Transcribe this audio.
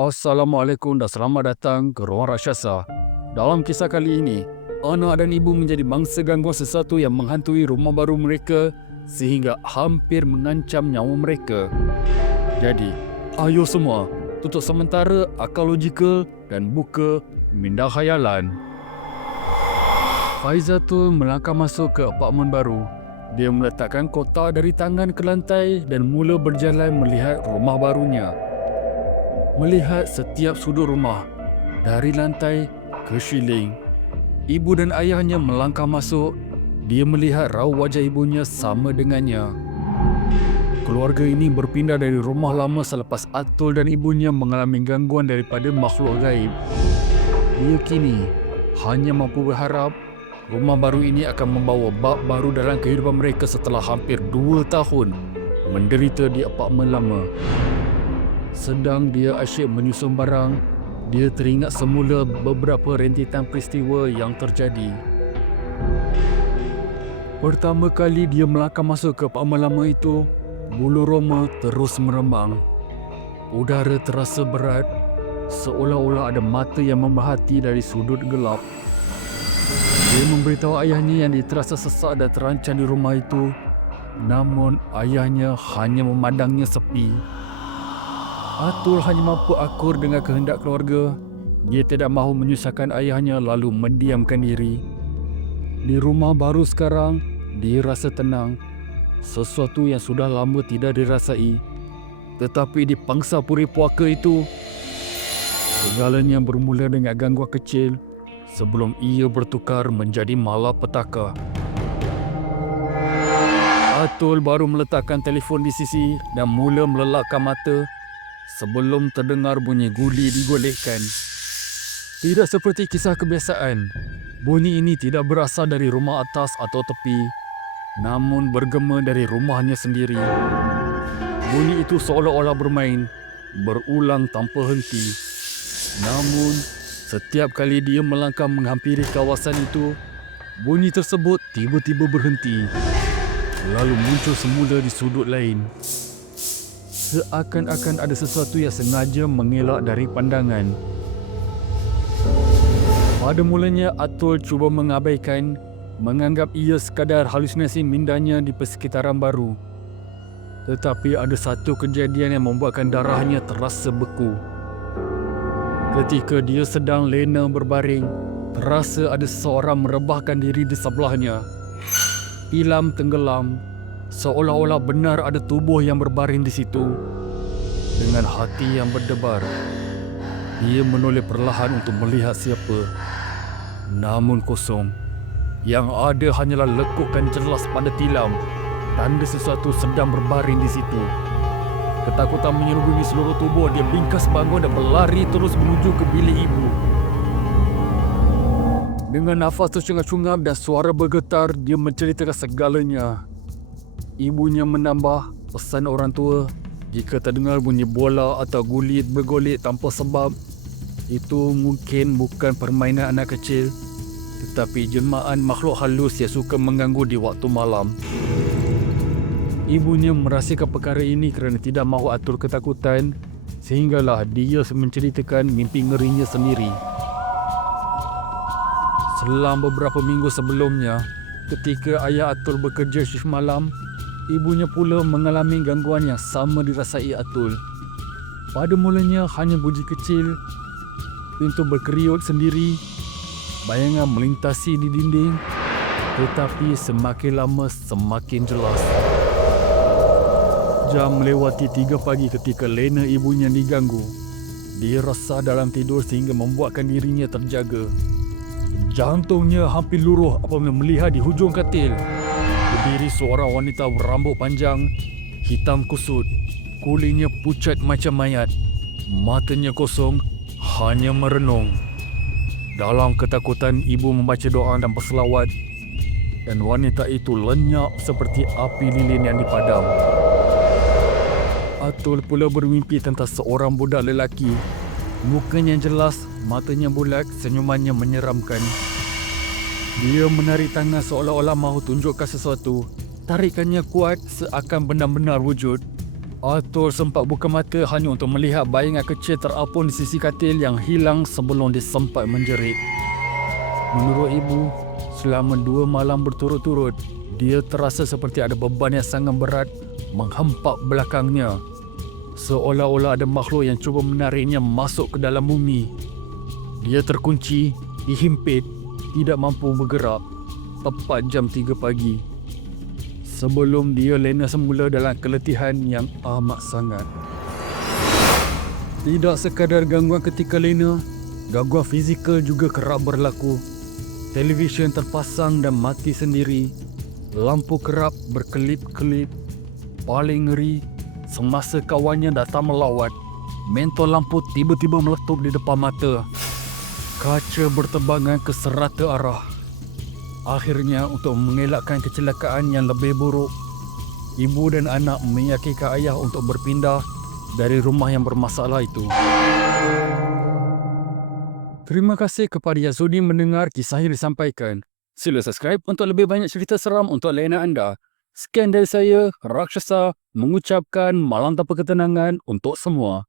Assalamualaikum dan selamat datang ke Ruang Raksasa. Dalam kisah kali ini, anak dan ibu menjadi mangsa gangguan sesuatu yang menghantui rumah baru mereka sehingga hampir mengancam nyawa mereka. Jadi, ayo semua, tutup sementara akal logikal dan buka minda khayalan. Faizatul melangkah masuk ke apartmen baru. Dia meletakkan kotak dari tangan ke lantai dan mula berjalan melihat rumah barunya. Melihat setiap sudut rumah, dari lantai ke siling. Ibu dan ayahnya melangkah masuk. Dia melihat raut wajah ibunya sama dengannya. Keluarga ini berpindah dari rumah lama selepas Atul dan ibunya mengalami gangguan daripada makhluk gaib. Dia kini hanya mampu berharap rumah baru ini akan membawa bab baru dalam kehidupan mereka setelah hampir 2 tahun menderita di apartmen lama. Sedang dia asyik menyusun barang, dia teringat semula beberapa rentetan peristiwa yang terjadi. Pertama kali dia melangkah masuk ke apartmen lama itu, bulu roma terus meremang. Udara terasa berat, seolah-olah ada mata yang memerhati dari sudut gelap. Dia memberitahu ayahnya yang dia terasa sesak dan terancam di rumah itu, namun ayahnya hanya memandangnya sepi. Atul hanya mampu akur dengan kehendak keluarga. Dia tidak mahu menyusahkan ayahnya lalu mendiamkan diri. Di rumah baru sekarang, dia rasa tenang. Sesuatu yang sudah lama tidak dirasai. Tetapi di pangsa puri puaka itu, segalanya bermula dengan gangguan kecil sebelum ia bertukar menjadi malapetaka. Atul baru meletakkan telefon di sisi dan mula melelakkan mata sebelum terdengar bunyi guli digolekkan. Tidak seperti kisah kebiasaan, bunyi ini tidak berasal dari rumah atas atau tepi, namun bergema dari rumahnya sendiri. Bunyi itu seolah-olah bermain, berulang tanpa henti. Namun, setiap kali dia melangkah menghampiri kawasan itu, bunyi tersebut tiba-tiba berhenti, lalu muncul semula di sudut lain. Seakan-akan ada sesuatu yang sengaja mengelak dari pandangan. Pada mulanya, Atul cuba mengabaikan, menganggap ia sekadar halusinasi mindanya di persekitaran baru. Tetapi ada satu kejadian yang membuatkan darahnya terasa beku. Ketika dia sedang lena berbaring, terasa ada seseorang merebahkan diri di sebelahnya. Pilam tenggelam, seolah-olah benar ada tubuh yang berbaring di situ. Dengan hati yang berdebar, dia menoleh perlahan untuk melihat siapa. Namun kosong. Yang ada hanyalah lekukan jelas pada tilam. Tanda sesuatu sedang berbaring di situ. Ketakutan menyelubungi seluruh tubuh. Dia bingkas bangun dan berlari terus menuju ke bilik ibu. Dengan nafas tercungap-cungap dan suara bergetar, dia menceritakan segalanya. Ibunya menambah pesan orang tua, jika terdengar bunyi bola atau gulit bergolek tanpa sebab, itu mungkin bukan permainan anak kecil, tetapi jelmaan makhluk halus yang suka mengganggu di waktu malam. Ibunya merahsiakan perkara ini kerana tidak mahu Atul ketakutan, sehinggalah dia menceritakan mimpi ngerinya sendiri. Selang beberapa minggu sebelumnya, ketika ayah Atul bekerja shift malam, ibunya pula mengalami gangguan yang sama dirasai Atul. Pada mulanya hanya bunyi kecil, pintu berkeriut sendiri, bayangan melintasi di dinding, tetapi semakin lama semakin jelas. Jam melewati 3 pagi ketika lena ibunya diganggu. Dia resah dalam tidur sehingga membuatkan dirinya terjaga. Jantungnya hampir luruh apabila melihat di hujung katil berdiri seorang wanita berambut panjang, hitam kusut, kulitnya pucat macam mayat, matanya kosong, hanya merenung. Dalam ketakutan, ibu membaca doa dan berselawat, dan wanita itu lenyap seperti api lilin yang dipadam. Atul pula bermimpi tentang seorang budak lelaki. Mukanya jelas, matanya bulat, senyumannya menyeramkan. Dia menarik tangan seolah-olah mahu tunjukkan sesuatu. Tarikannya kuat seakan benar-benar wujud. Arthur sempat buka mata hanya untuk melihat bayangan kecil terapun di sisi katil yang hilang sebelum dia sempat menjerit. Menurut ibu, selama 2 malam berturut-turut, dia terasa seperti ada beban yang sangat berat menghempak belakangnya. Seolah-olah ada makhluk yang cuba menariknya masuk ke dalam bumi. Dia terkunci, dihimpit, tidak mampu bergerak, tepat jam 3 pagi. Sebelum dia lena semula dalam keletihan yang amat sangat. Tidak sekadar gangguan ketika lena, gangguan fizikal juga kerap berlaku. Televisyen terpasang dan mati sendiri. Lampu kerap berkelip-kelip. Paling ngeri, semasa kawannya datang melawat, mentol lampu tiba-tiba meletup di depan mata. Kaca berterbangan ke serata arah. Akhirnya, untuk mengelakkan kecelakaan yang lebih buruk, ibu dan anak meyakinkan ayah untuk berpindah dari rumah yang bermasalah itu. Terima kasih kepada yang sudi mendengar kisah yang disampaikan. Sila subscribe untuk lebih banyak cerita seram untuk layanan anda. Sekian dari saya, Rakshasa, mengucapkan malam tanpa ketenangan untuk semua.